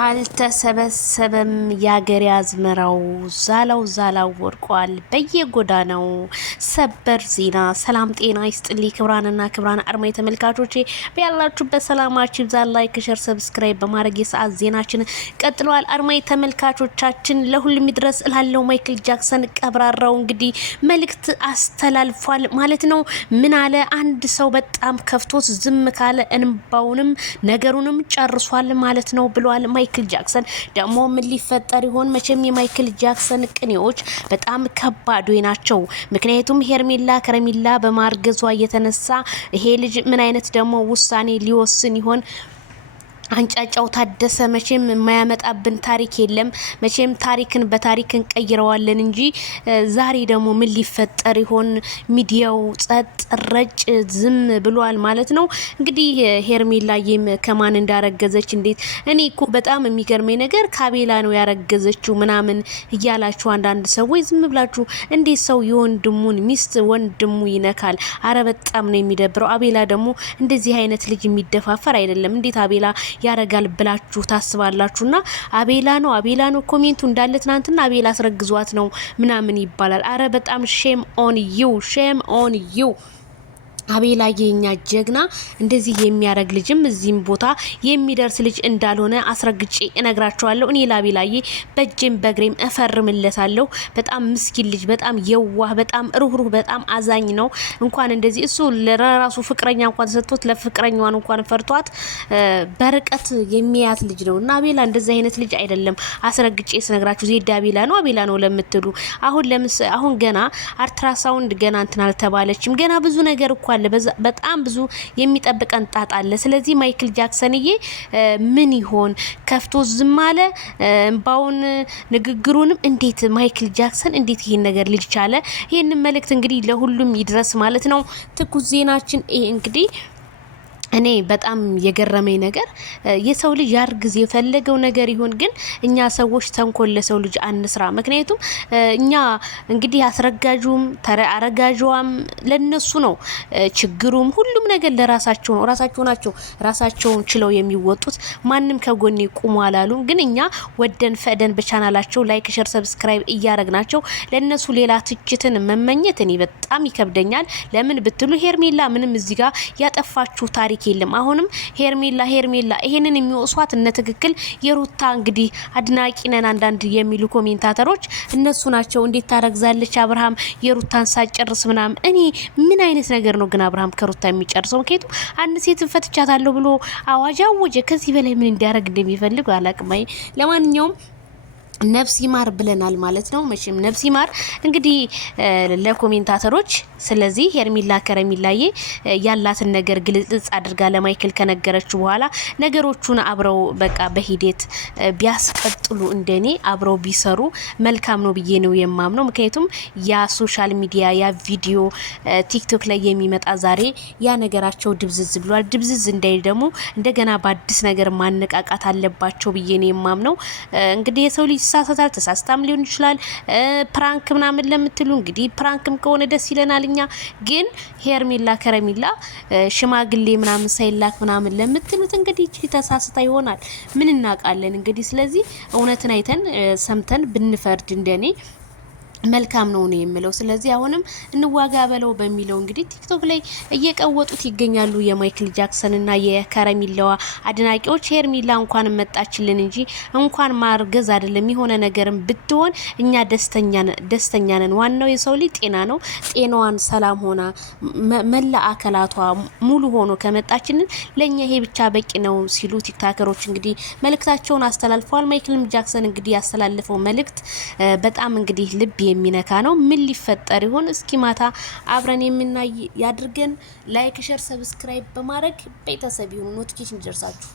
አልተሰበሰበም ያገሬ አዝመራው ዛላው ወድቋል በየጎዳናው። ሰበር ዜና። ሰላም ጤና ይስጥልኝ ክብራንና ክብራን አድማጭ ተመልካቾቼ በያላችሁበት ሰላማችሁ ይብዛ። ላይክ፣ ሼር፣ ሰብስክራይብ በማድረግ የሰዓት ዜናችን ቀጥሏል። አድማጭ ተመልካቾቻችን ለሁሉም ይድረስ እላለሁ። ማይክል ጃክሰን ቀብራራው እንግዲህ መልእክት አስተላልፏል ማለት ነው። ምን አለ? አንድ ሰው በጣም ከፍቶት ዝም ካለ እንባውንም ነገሩንም ጨርሷል ማለት ነው ብሏል። ማይክል ጃክሰን ደግሞ ምን ሊፈጠር ይሆን? መቼም የማይክል ጃክሰን ቅኔዎች በጣም ከባድ ናቸው። ምክንያቱም ሄርሜላ ከረሜላ በማርገዟ የተነሳ ይሄ ልጅ ምን አይነት ደግሞ ውሳኔ ሊወስን ይሆን? አንጫጫው ታደሰ መቼም የማያመጣብን ታሪክ የለም። መቼም ታሪክን በታሪክ እንቀይረዋለን እንጂ ዛሬ ደግሞ ምን ሊፈጠር ይሆን? ሚዲያው ጸጥ ረጭ ዝም ብሏል ማለት ነው። እንግዲህ ሄርሜላዬም ከማን እንዳረገዘች እንዴት እኔ እኮ በጣም የሚገርመኝ ነገር ካቤላ ነው ያረገዘችው ምናምን እያላችሁ አንዳንድ ሰዎች ዝም ብላችሁ እንዴት ሰው የወንድሙን ሚስት ወንድሙ ይነካል? አረ በጣም ነው የሚደብረው። አቤላ ደግሞ እንደዚህ አይነት ልጅ የሚደፋፈር አይደለም። እንዴት አቤላ ያረጋል ብላችሁ ታስባላችሁና? አቤላ ነው ኮሜንቱ እንዳለ ትናንትና አቤላ አስረግዟት ነው ምናምን ይባላል። አረ በጣም ሼም ኦን ዩ አቤላ የኛ ጀግና እንደዚህ የሚያረግ ልጅም እዚህም ቦታ የሚደርስ ልጅ እንዳልሆነ አስረግጬ እነግራቸዋለሁ። እኔ ለአቤላዬ በእጄም በእግሬም እፈርምለታለሁ። በጣም ምስኪን ልጅ፣ በጣም የዋህ፣ በጣም ሩህሩህ፣ በጣም አዛኝ ነው። እንኳን እንደዚህ እሱ ለራሱ ፍቅረኛ እንኳን ሰጥቶት ለፍቅረኛዋን እንኳን ፈርቷት በርቀት የሚያት ልጅ ነው እና አቤላ እንደዚህ አይነት ልጅ አይደለም። አስረግጬ ስነግራችሁ ዜድ አቤላ ነው ለምትሉ አሁን ገና አልትራሳውንድ ገና እንትን አልተባለችም። ገና ብዙ ነገር እኮ በጣም ብዙ የሚጠብቀን ጣጣ አለ። ስለዚህ ማይክል ጃክሰንዬ ምን ይሆን? ከፍቶ ዝም አለ? እንባውን ንግግሩንም እንዴት ማይክል ጃክሰን እንዴት ይሄን ነገር ልጅ ቻለ? ይሄን መልእክት እንግዲህ ለሁሉም ይድረስ ማለት ነው። ትኩስ ዜናችን ይሄ እንግዲህ እኔ በጣም የገረመኝ ነገር የሰው ልጅ ያርግዝ የፈለገው ነገር ይሁን፣ ግን እኛ ሰዎች ተንኮል ለሰው ልጅ አንስራ። ምክንያቱም እኛ እንግዲህ አስረጋጁም አረጋጇም ለነሱ ነው ችግሩም ሁሉም ነገር ለራሳቸው ነው። ራሳቸውን ችለው የሚወጡት ማንም ከጎኔ ቁሙ አላሉም። ግን እኛ ወደን ፈደን በቻናላቸው ላይክ፣ ሼር፣ ሰብስክራይብ እያረግናቸው ለነሱ ሌላ ትችትን መመኘት እኔ በጣም ይከብደኛል። ለምን ብትሉ ሄርሜላ ምንም እዚህ ጋር ያጠፋችሁ ታሪክ የለም። አሁንም ሄርሜላ ይሄንን የሚወሷት እነ ትክክል የሩታ እንግዲህ አድናቂ ነን አንዳንድ የሚሉ ኮሜንታተሮች እነሱ ናቸው። እንዴት ታረግዛለች አብርሃም የሩታን ሳጨርስ ምናምን። እኔ ምን አይነት ነገር ነው ግን አብርሃም ከሩታ የሚጨርሰው? ምክንያቱም አንድ ሴት ፈትቻታለሁ ብሎ አዋጅ አወጀ። ከዚህ በላይ ምን እንዲያረግ እንደሚፈልግ አላቅም። ለማንኛውም ነፍስ ይማር ብለናል ማለት ነው። መቼም ነፍስ ይማር እንግዲህ ለኮሜንታተሮች። ስለዚህ ሄርሜላ ከረሜላዬ ያላትን ነገር ግልጽ አድርጋ ለማይክል ከነገረችው በኋላ ነገሮቹን አብረው በቃ በሂደት ቢያስቀጥሉ እንደኔ አብረው ቢሰሩ መልካም ነው ብዬ ነው የማምነው። ምክንያቱም ያ ሶሻል ሚዲያ ያ ቪዲዮ ቲክቶክ ላይ የሚመጣ ዛሬ ያ ነገራቸው ድብዝዝ ብሏል። ድብዝዝ እንዳይል ደግሞ እንደገና በአዲስ ነገር ማነቃቃት አለባቸው ብዬ ነው የማምነው። እንግዲህ የሰው ልጅ ተሳሳታል፣ ተሳስታም ሊሆን ይችላል። ፕራንክ ምናምን ለምትሉ እንግዲህ ፕራንክም ከሆነ ደስ ይለናል። እኛ ግን ሄርሜላ ከረሜላ ሽማግሌ ምናምን ሳይላክ ምናምን ለምትሉት እንግዲህ ተሳስታ ይሆናል። ምን እናውቃለን እንግዲህ። ስለዚህ እውነትን አይተን ሰምተን ብንፈርድ እንደኔ መልካም ነው የምለው። ስለዚህ አሁንም እንዋጋ በለው በሚለው እንግዲህ ቲክቶክ ላይ እየቀወጡት ይገኛሉ የማይክል ጃክሰን እና የከረሜላዋ አድናቂዎች። ሄርሜላ እንኳን መጣችልን እንጂ እንኳን ማርገዝ አይደለም የሆነ ነገርም ብትሆን እኛ ደስተኛ ነን። ዋናው የሰው ልጅ ጤና ነው። ጤናዋን ሰላም ሆና መላ አካላቷ ሙሉ ሆኖ ከመጣችልን ለኛ ይሄ ብቻ በቂ ነው ሲሉ ቲክታከሮች እንግዲህ መልእክታቸውን አስተላልፈዋል። ማይክል ጃክሰን እንግዲህ ያስተላልፈው መልእክት በጣም እንግዲህ ልብ የሚነካ ነው። ምን ሊፈጠር ይሆን? እስኪ ማታ አብረን የምናይ ያድርገን። ላይክ፣ ሼር፣ ሰብስክራይብ በማድረግ ቤተሰብ ይሁኑ። ኖቲፊኬሽን ይደርሳችሁ።